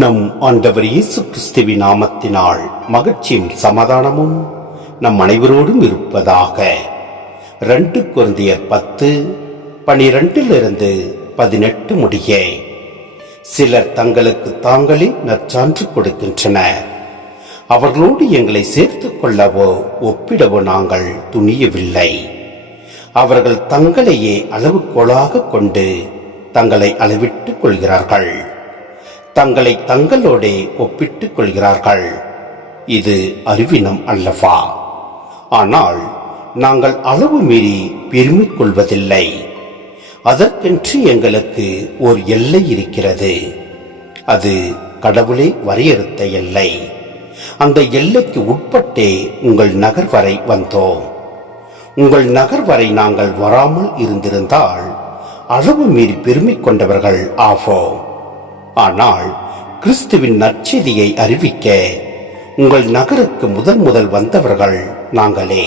நம் ஆண்டவர் இயேசு கிறிஸ்துவின் நாமத்தினால் மகிழ்ச்சியும் சமாதானமும் நம் அனைவரோடும் இருப்பதாக. ரெண்டு குருந்தியர் பத்து பனிரெண்டிலிருந்து பதினெட்டு முடிய. சிலர் தங்களுக்கு தாங்களே நற்சான்று கொடுக்கின்றனர். அவர்களோடு எங்களை சேர்த்துக் கொள்ளவோ ஒப்பிடவோ நாங்கள் துணியவில்லை. அவர்கள் தங்களையே அளவுகோலாக கொண்டு தங்களை அளவிட்டுக் கொள்கிறார்கள். தங்களை தங்களோடே ஒப்பிட்டுக் கொள்கிறார்கள் இது அறிவினம் அல்லவா? ஆனால் நாங்கள் அளவு மீறி பெருமை கொள்வதில்லை அதற்கென்று எங்களுக்கு ஒரு எல்லை இருக்கிறது. அது கடவுளே வரையறுத்த எல்லை. அந்த எல்லைக்கு உட்பட்டே உங்கள் நகர் வரை வந்தோம். உங்கள் நகர் வரை நாங்கள் வராமல் இருந்திருந்தால் அளவு மீறி பெருமை கொண்டவர்கள் ஆவோம். ஆனால் கிறிஸ்துவின் நற்செய்தியை அறிவிக்க உங்கள் நகருக்கு முதன் முதல் வந்தவர்கள் நாங்களே.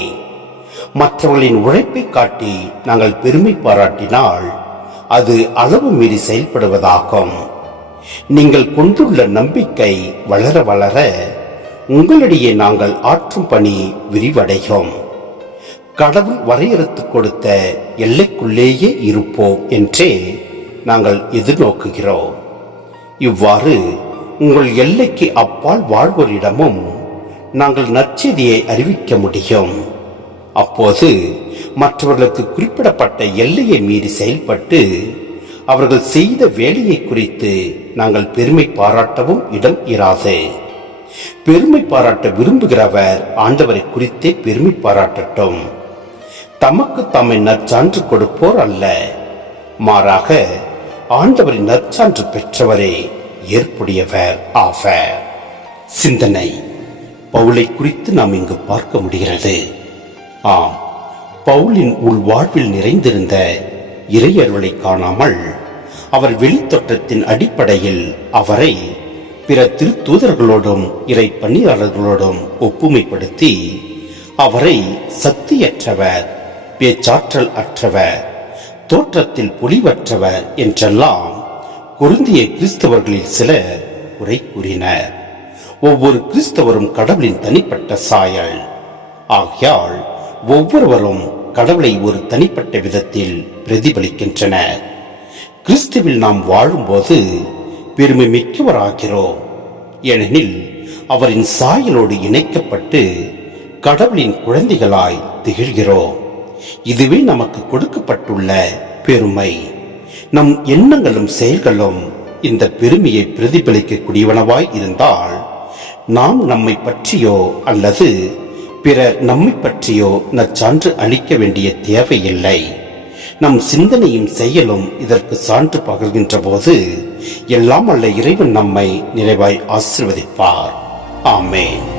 மற்றவர்களின் உழைப்பை காட்டி நாங்கள் பெருமை பாராட்டினால் அது அளவு மீறி செயல்படுவதாகும். நீங்கள் கொண்டுள்ள நம்பிக்கை வளர வளர உங்களிடையே நாங்கள் ஆற்றும் பணி விரிவடையும். கடவுள் வரையறுத்து கொடுத்த எல்லைக்குள்ளேயே இருப்போம் என்றே நாங்கள் எதிர்நோக்குகிறோம். இவ்வாறு உங்கள் எல்லைக்கு அப்பால் வாழ்வோரிடமும் நாங்கள் நற்செய்தியை அறிவிக்க முடியும். அப்போது மற்றவர்களுக்கு குறிப்பிடப்பட்ட எல்லையை மீறி செயல்பட்டு அவர்கள் செய்த வேலையை குறித்து நாங்கள் பெருமை பாராட்டவும் இடம் இராது. பெருமை பாராட்ட விரும்புகிறவர் ஆண்டவரை குறித்தே பெருமை பாராட்டட்டும். தமக்கு தம்மை நற்சான்று கொடுப்போர் அல்ல. மாறாக ஆண்டவரின் நற்சான்று பெற்றவரே ஏற்புடையவர் ஆவர். சிந்தனை. பவுலை குறித்து நாம் இங்கு பார்க்க முடிகிறது. ஆம் பவுலின் உள் வாழ்வில் நிறைந்திருந்த இறையருளை காணாமல் அவர் வெளித்தோற்றத்தின் அடிப்படையில் அவரை பிற திருத்தூதர்களோடும் இறை பணியாளர்களோடும் ஒப்புமைப்படுத்தி அவரை சக்தியற்றவர் பேச்சாற்றல் அற்றவர் தோற்றத்தில் பொலிவற்றவர் என்றெல்லாம் குருந்திய கிறிஸ்தவர்களில் சிலர் குறை கூறினர். ஒவ்வொரு கிறிஸ்தவரும் கடவுளின் தனிப்பட்ட சாயல். ஆகையால் ஒவ்வொருவரும் கடவுளை ஒரு தனிப்பட்ட விதத்தில் பிரதிபலிக்கின்றனர். கிறிஸ்துவில் நாம் வாழும்போது பெருமை மிக்கவராகிறோம் ஏனெனில் அவரின் சாயலோடு இணைக்கப்பட்டு கடவுளின் குழந்தைகளாய் திகழ்கிறோம். இதுவே நமக்கு கொடுக்கப்பட்டுள்ள பெருமை. நம் எண்ணங்களும் செயல்களும் இந்த பெருமையை பிரதிபலிக்கக்கூடியவனவாய் இருந்தால் நாம் நம்மை பற்றியோ அல்லது பிறர் நம்மை பற்றியோ நச்சான்று அளிக்க வேண்டிய தேவையில்லை. நம் சிந்தனையும் செயலும் இதற்கு சான்று பகர்கின்ற போது எல்லாம் அல்ல இறைவன் நம்மை நிறைவாய் ஆசிர்வதிப்பார். ஆமேன்.